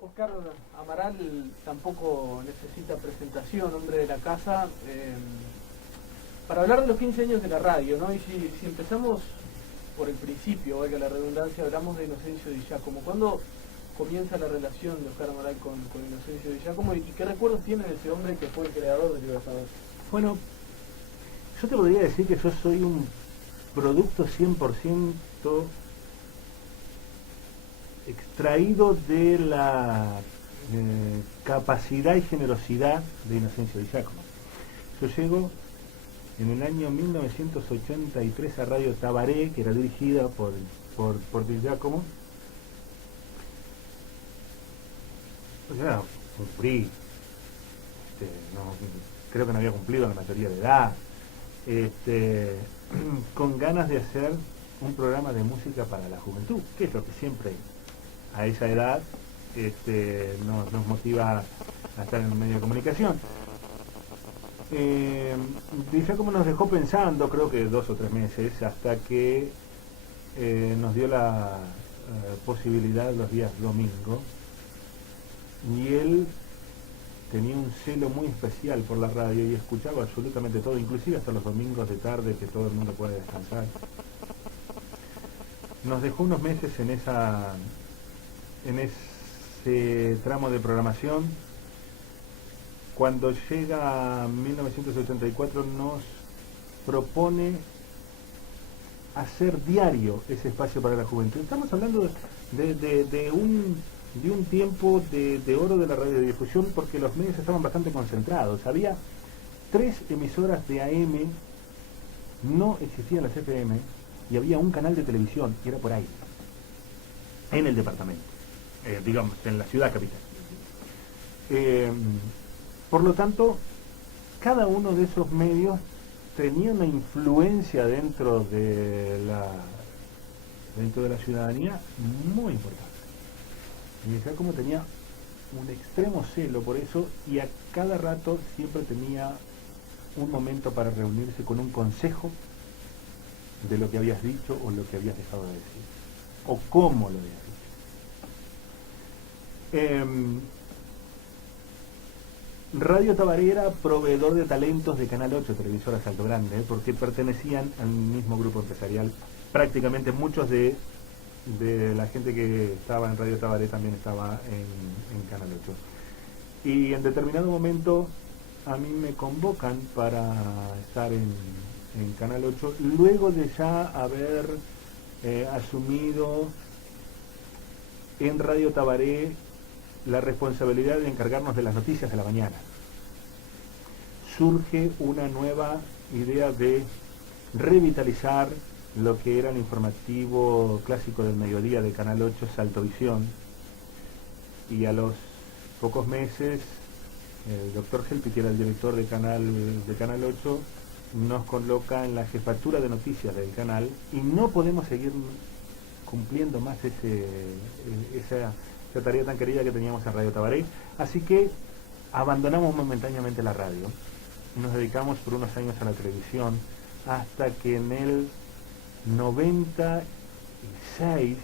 Oscar Amaral tampoco necesita presentación, hombre de la casa, para hablar de los 15 años de la radio, ¿no? Y si empezamos por el principio, valga la redundancia, hablamos de Inocencio Di Giacomo. ¿Cuándo comienza la relación de Oscar Amaral con Inocencio Di Giacomo y qué recuerdos tiene de ese hombre que fue el creador de Libertador? Bueno, yo te podría decir que yo soy un producto 100% extraído de la capacidad y generosidad de Inocencio Di Giacomo. Yo llego en el año 1983 a Radio Tabaré, que era dirigida por Di Giacomo. O sea, cumplí, no, creo que no había cumplido la mayoría de edad, con ganas de hacer un programa de música para la juventud, que es lo que siempre a esa edad nos motiva a estar en un medio de comunicación. Di Giacomo nos dejó pensando, creo que 2 o 3 meses, hasta que nos dio la posibilidad los días domingo, y él tenía un celo muy especial por la radio y escuchaba absolutamente todo, inclusive hasta los domingos de tarde que todo el mundo puede descansar. Nos dejó unos meses en ese tramo de programación. Cuando llega a 1984 nos propone hacer diario ese espacio para la juventud. Estamos hablando de un tiempo de oro de la radiodifusión, porque los medios estaban bastante concentrados. Había 3 emisoras de AM, no existían las FM, y había un canal de televisión, y era por ahí, en el departamento, digamos, en la ciudad capital. Por lo tanto, cada uno de esos medios tenía una influencia dentro de la ciudadanía muy importante. Y Di Giacomo tenía un extremo celo por eso, y a cada rato siempre tenía un momento para reunirse con un consejo de lo que habías dicho o lo que habías dejado de decir, o cómo lo habías dicho. Radio Tabaré era proveedor de talentos de Canal 8, televisora Salto Grande, porque pertenecían al mismo grupo empresarial. Prácticamente muchos de la gente que estaba en Radio Tabaré también estaba en Canal 8. Y en determinado momento a mí me convocan para estar en Canal 8, luego de ya haber asumido en Radio Tabaré la responsabilidad de encargarnos de las noticias de la mañana. Surge una nueva idea de revitalizar lo que era el informativo clásico del mediodía de Canal 8, Saltovisión, y a los pocos meses el doctor Helpi, que era el director de Canal 8, nos coloca en la jefatura de noticias del canal, y no podemos seguir cumpliendo más esa tarea tan querida que teníamos en Radio Tabaré, así que abandonamos momentáneamente la radio y nos dedicamos por unos años a la televisión, hasta que en el 96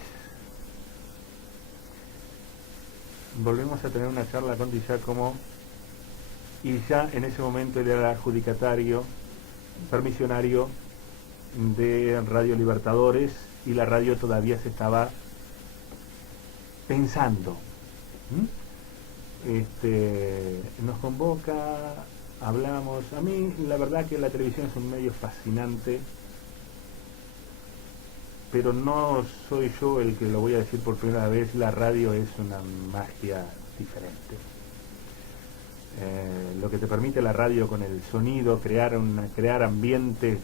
volvemos a tener una charla con Di Giacomo, y ya en ese momento él era adjudicatario, permisionario de Radio Libertadores, y la radio todavía se estaba pensando. Nos convoca, hablamos. A mí la verdad que la televisión es un medio fascinante, pero no soy yo el que lo voy a decir por primera vez. La radio es una magia diferente. Lo que te permite la radio con el sonido, crear ambientes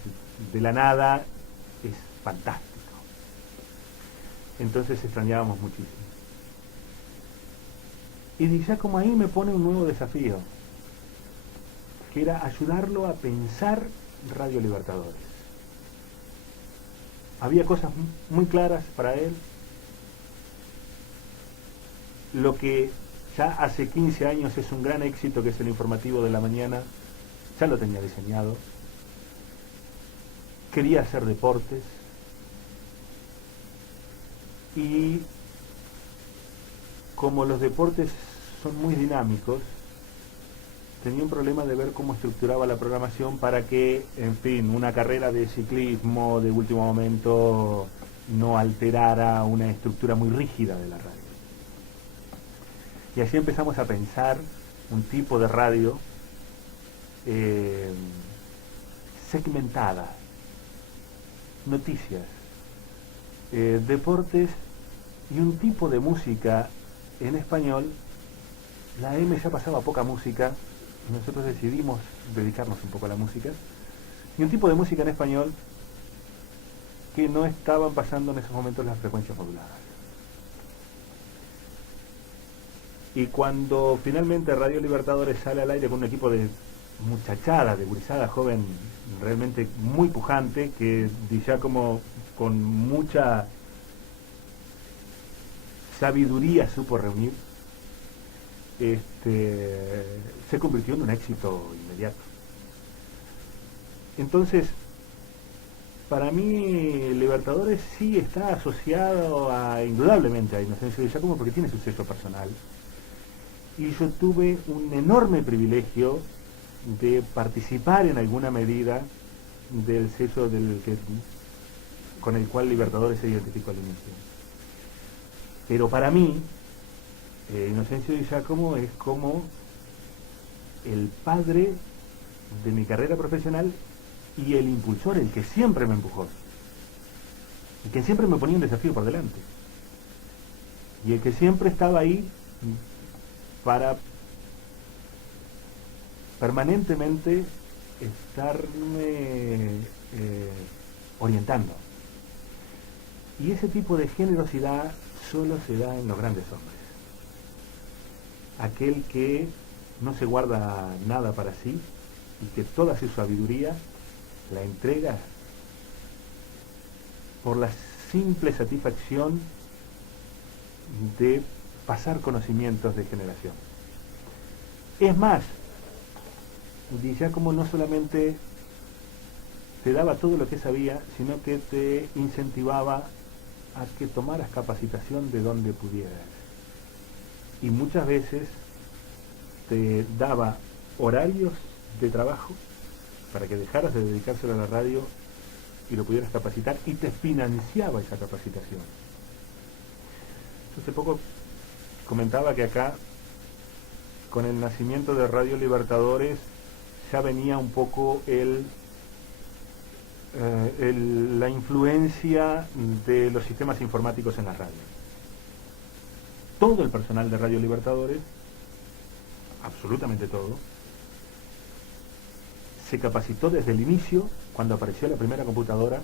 de la nada, es fantástico. Entonces extrañábamos muchísimo. Y Di Giacomo ahí me pone un nuevo desafío, que era ayudarlo a pensar Radio Libertadores. Había cosas muy claras para él. Lo que ya hace 15 años es un gran éxito, que es el informativo de la mañana, ya lo tenía diseñado. Quería hacer deportes, y como los deportes son muy dinámicos, tenía un problema de ver cómo estructuraba la programación para que, en fin, una carrera de ciclismo de último momento no alterara una estructura muy rígida de la radio. Y así empezamos a pensar un tipo de radio segmentada, noticias, deportes y un tipo de música en español. La M ya pasaba poca música y nosotros decidimos dedicarnos un poco a la música, y un tipo de música en español que no estaban pasando en esos momentos las frecuencias moduladas. Y cuando finalmente Radio Libertadores sale al aire con un equipo de muchachada, de gurizada joven, realmente muy pujante, que ya como con mucha sabiduría supo reunir, se convirtió en un éxito inmediato. Entonces, para mí Libertadores sí está asociado indudablemente a Inocencio Di Giacomo, porque tiene su sello personal. Y yo tuve un enorme privilegio de participar en alguna medida del sello con el cual Libertadores se identificó al inicio. Pero para mí, Inocencio Di Giacomo es como el padre de mi carrera profesional y el impulsor, el que siempre me empujó, el que siempre me ponía un desafío por delante, y el que siempre estaba ahí para permanentemente estarme orientando. Y ese tipo de generosidad solo se da en los grandes hombres. Aquel que no se guarda nada para sí y que toda su sabiduría la entrega por la simple satisfacción de pasar conocimientos de generación. Es más, Di Giacomo no solamente te daba todo lo que sabía, sino que te incentivaba a que tomaras capacitación de donde pudieras. Y muchas veces te daba horarios de trabajo para que dejaras de dedicárselo a la radio y lo pudieras capacitar, y te financiaba esa capacitación. Yo hace poco comentaba que acá, con el nacimiento de Radio Libertadores, ya venía un poco la influencia de los sistemas informáticos en la radio. Todo el personal de Radio Libertadores, absolutamente todo, se capacitó desde el inicio, cuando apareció la primera computadora,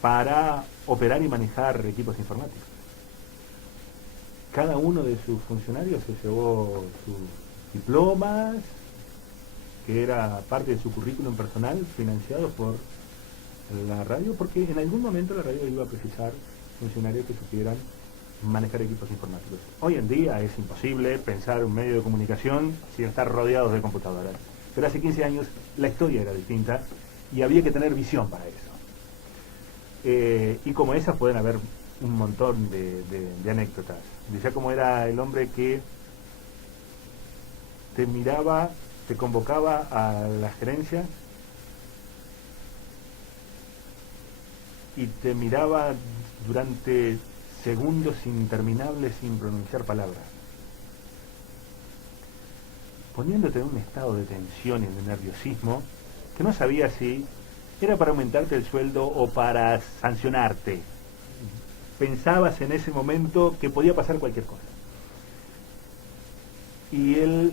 para operar y manejar equipos informáticos. Cada uno de sus funcionarios se llevó sus diplomas, que era parte de su currículum personal, financiado por la radio, porque en algún momento la radio iba a precisar funcionarios que supieran manejar equipos informáticos. Hoy en día es imposible pensar un medio de comunicación sin estar rodeados de computadoras. Pero hace 15 años la historia era distinta y había que tener visión para eso. Y como esas pueden haber un montón de anécdotas. Di Giacomo era el hombre que te miraba, te convocaba a la gerencia y te miraba durante segundos interminables sin pronunciar palabras, poniéndote en un estado de tensión y de nerviosismo que no sabía si era para aumentarte el sueldo o para sancionarte. Pensabas en ese momento que podía pasar cualquier cosa. Y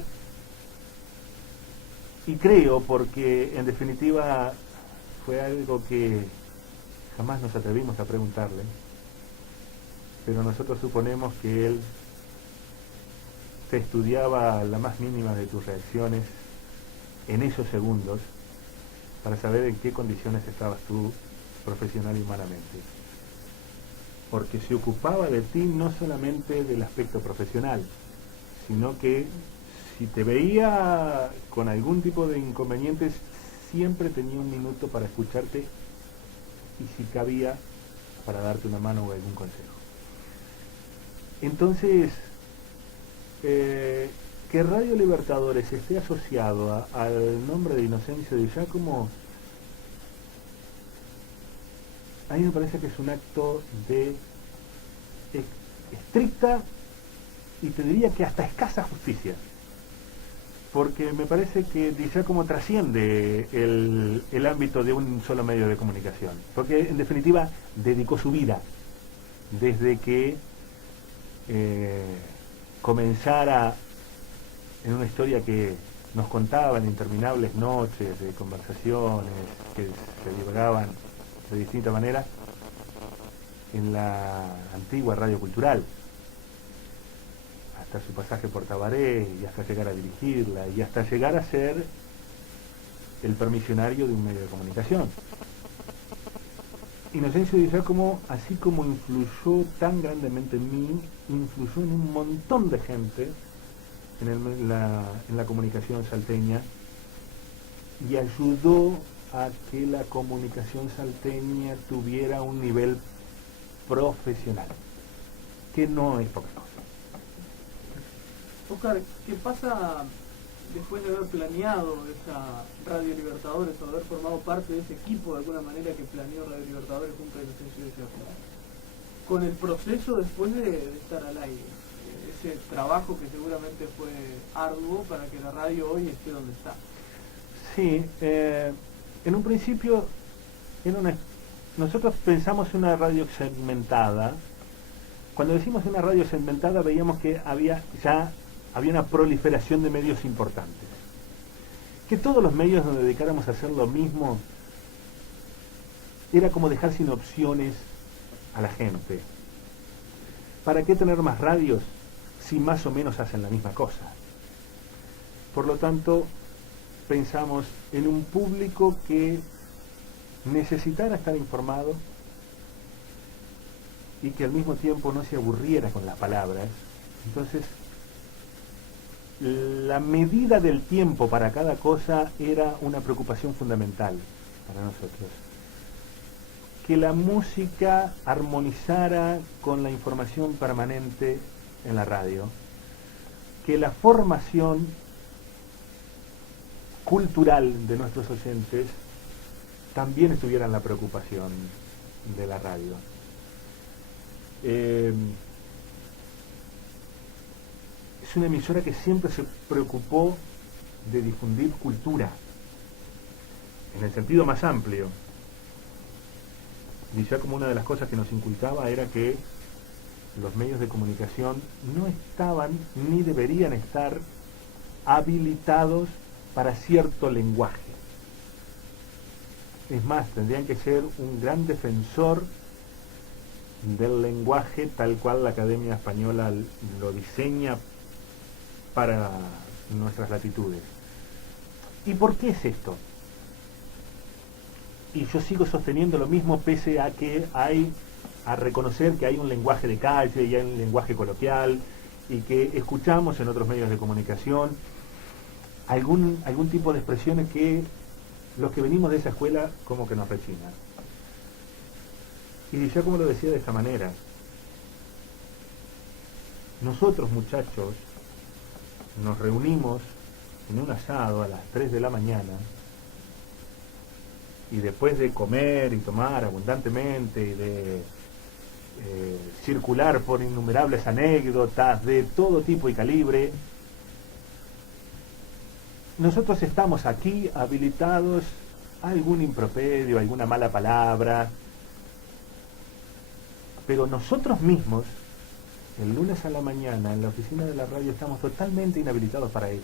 creo, porque en definitiva fue algo que jamás nos atrevimos a preguntarle, pero nosotros suponemos que él te estudiaba la más mínima de tus reacciones en esos segundos para saber en qué condiciones estabas tú profesional y humanamente. Porque se ocupaba de ti no solamente del aspecto profesional, sino que si te veía con algún tipo de inconvenientes, siempre tenía un minuto para escucharte y, si cabía, para darte una mano o algún consejo. Entonces, que Radio Libertadores esté asociado al nombre de Inocencio Di Giacomo, a mí me parece que es un acto de estricta y te diría que hasta escasa justicia, porque me parece que Di Giacomo trasciende el ámbito de un solo medio de comunicación, porque en definitiva dedicó su vida desde que comenzara en una historia que nos contaba en interminables noches de conversaciones que se divagaban de distinta manera en la antigua Radio Cultural, hasta su pasaje por Tabaré y hasta llegar a dirigirla y hasta llegar a ser el permisionario de un medio de comunicación. Inocencio Di Giacomo, así como influyó tan grandemente en mí, influyó en un montón de gente en la comunicación salteña y ayudó a que la comunicación salteña tuviera un nivel profesional, que no es poca cosa. Oscar, ¿qué pasa después de haber planeado esa Radio Libertadores o haber formado parte de ese equipo de alguna manera que planeó Radio Libertadores junto a Inocencio Di Giacomo? Con el proceso después de estar al aire, ese trabajo que seguramente fue arduo para que la radio hoy esté donde está. Sí, en un principio nosotros pensamos en una radio segmentada. Cuando decimos una radio segmentada veíamos que había una proliferación de medios importantes. Que todos los medios nos dedicáramos a hacer lo mismo era como dejar sin opciones a la gente. ¿Para qué tener más radios si más o menos hacen la misma cosa? Por lo tanto, pensamos en un público que necesitara estar informado y que al mismo tiempo no se aburriera con las palabras. Entonces, la medida del tiempo para cada cosa era una preocupación fundamental para nosotros. Que la música armonizara con la información permanente en la radio. Que la formación cultural de nuestros oyentes también estuviera en la preocupación de la radio. Es una emisora que siempre se preocupó de difundir cultura, en el sentido más amplio. Y ya como una de las cosas que nos inculcaba era que los medios de comunicación no estaban ni deberían estar habilitados para cierto lenguaje. Es más, tendrían que ser un gran defensor del lenguaje tal cual la Academia Española lo diseña para nuestras latitudes. ¿Y por qué es esto? Y yo sigo sosteniendo lo mismo pese a que a reconocer que hay un lenguaje de calle y hay un lenguaje coloquial y que escuchamos en otros medios de comunicación algún tipo de expresiones que los que venimos de esa escuela como que nos rechinan. Y ya como lo decía de esta manera, nosotros muchachos nos reunimos en un asado a las 3 de la mañana y después de comer y tomar abundantemente y de circular por innumerables anécdotas de todo tipo y calibre, nosotros estamos aquí habilitados a algún improperio, alguna mala palabra, pero nosotros mismos, el lunes a la mañana, en la oficina de la radio, estamos totalmente inhabilitados para eso.